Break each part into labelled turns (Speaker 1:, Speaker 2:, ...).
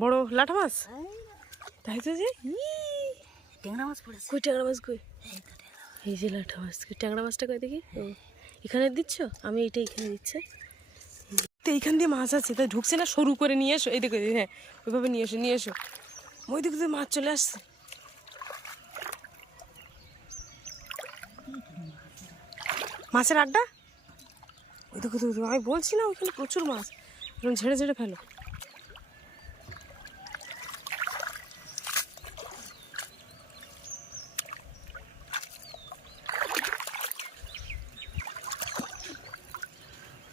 Speaker 1: বড় লাঠা মাছ? তাই তো যে।
Speaker 2: ট্যাংরা মাছ পড়েছে।
Speaker 1: কই ট্যাংরা মাছ কই? এই যে লাঠা মাছ। কই ট্যাংরা মাছটা কই দেখি? ও এখানে দিচ্ছ? আমি এইটা এখানে দিচ্ছে। তো এইখান দিয়ে মাছ আছে তাই ঢুকছে না? সরু করে নিয়ে এসো। এই দেখো হ্যাঁ ওইভাবে নিয়ে এসো নিয়ে এসো। ওই দিক মাছ চলে আসছে। মাছের আড্ডা? ওই দেখো দেখো, আমি বলছি না ওইখানে প্রচুর মাছ। এরকম ঝেড়ে ঝেড়ে ফেলো।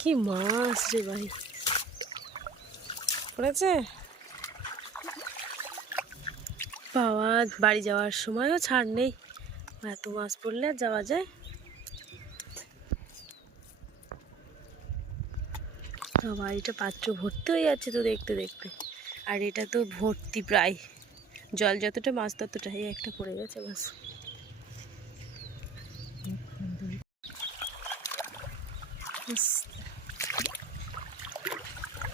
Speaker 1: কি মাছ রে ভাই। পড়েছে? বাবা, বাড়ি যাওয়ার সময়ও ছাড় নেই। এত মাছ পড়লে আর যাওয়া যায়? তো বাড়িটা পাত্র ভর্তি হয়ে যাচ্ছে তো দেখতে দেখতে। আর এটা তো ভর্তি প্রায়। জল যতটা, মাছ ততটা এই একটা পড়ে গেছে মাছ ব্যাস।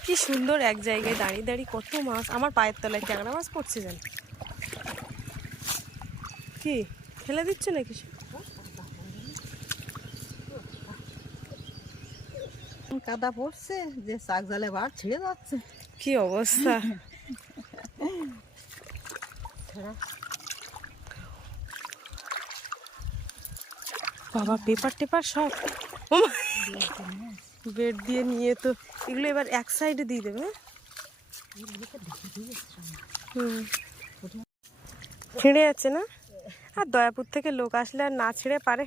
Speaker 1: কি সুন্দর এক জায়গায় দাঁড়িয়ে দাঁড়িয়ে কত মাছ। আমার পায়ের তলায় ট্যাংরা মাছ পড়ছে জান। কি? ফেলে দিচ্ছে নাকি সে?
Speaker 2: কাদা পড়ছে যে শাক জালে বার ছিঁড়ে যাচ্ছে।
Speaker 1: কি অবস্থা? বাবা পেপার টেপার সব? ও বেড দিয়ে নিয়ে তো এগুলো এবার এক সাইডে দিয়ে দেবে হ্যাঁ? ছিঁড়ে যাচ্ছে না? আর দয়াপুর থেকে লোক আসলে আর না ছিঁড়ে পারে।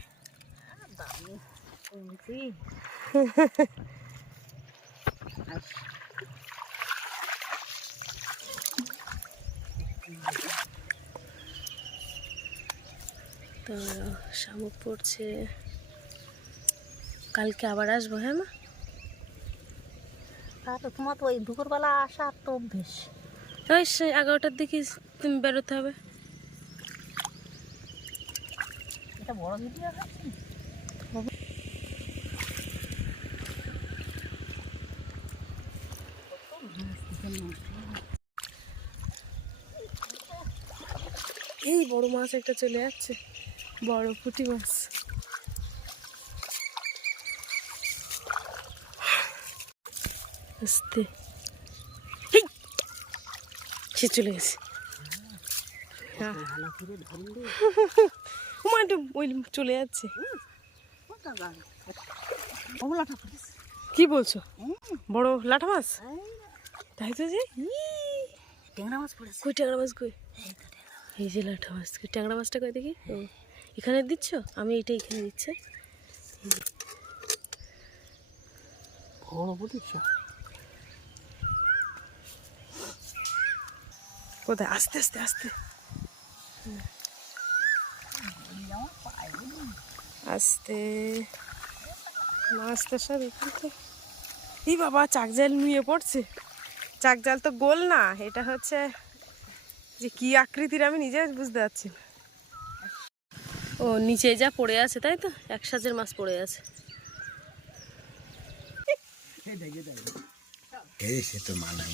Speaker 1: তো শামুক পড়ছে। কালকে আবার আসব হ্যাঁ মা?
Speaker 2: তাহলে তোমার তো ওই দুপুরবেলা আসার তো অভ্যেস।
Speaker 1: ওই সে এগারোটার দিকে তুমি বেরোতে হবে।
Speaker 2: এটা বড় ভিডিও
Speaker 1: এই বড় মাছ একটা চলে যাচ্ছে বড় পুঁটি মাছ। আস্তে। সে চলে গেছে। চলে যাচ্ছে। কি বলছো? বড় লাঠা মাছ? তাই তো যে?
Speaker 2: ট্যাংরা মাছ
Speaker 1: কই ট্যাংরা মাছ কই? এই যে লাঠা মাছ। ট্যাংরা মাছটা কই দেখি? এখানে দিচ্ছ? আমি এটা এখানে দিচ্ছে।
Speaker 2: পড়েছে
Speaker 1: কোথায়? আস্তে আস্তে আস্তে। আস্তে। মাছটা সব এখান থেকে এই বাবা, চাক জাল নুয়ে পড়ছে। চাক জাল তো গোল না, এটা হচ্ছে যে কি আকৃতির আমি নিজে বুঝতে পারছি। ও, নিচে যা পড়ে আছে, তাই তো? এক সাজের মাছ পড়ে আছে।
Speaker 3: এই সে তো মানাই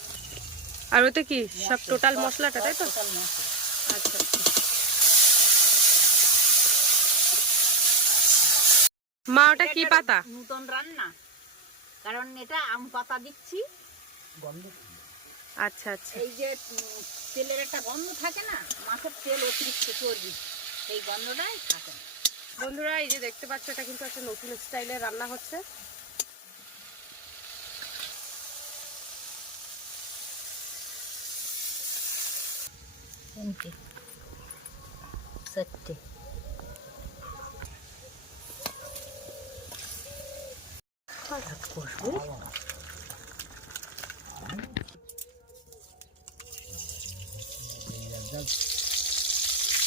Speaker 1: আর ওতে কি সব টোটাল মশলাটা তাই তো? আচ্ছা আচ্ছা। মা ওটা কি পাতা?
Speaker 2: নতুন রান্না। কারণ এটা আম পাতা দিচ্ছি।
Speaker 1: আচ্ছা আচ্ছা।
Speaker 2: এই যে তেলের একটা গন্ধ থাকে না মাছের তেল অতিরিক্ত চর্বি সেই গন্ধটাই থাকে
Speaker 1: বন্ধুরা এই যে দেখতে পাচ্ছ এটা কিন্তু একটা নতুন স্টাইলের রান্না হচ্ছে।
Speaker 2: ઊંધી
Speaker 3: સત્તી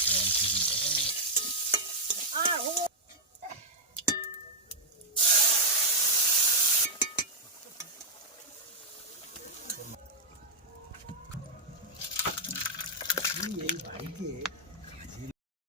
Speaker 3: Thank you.
Speaker 4: এই বাড়িতে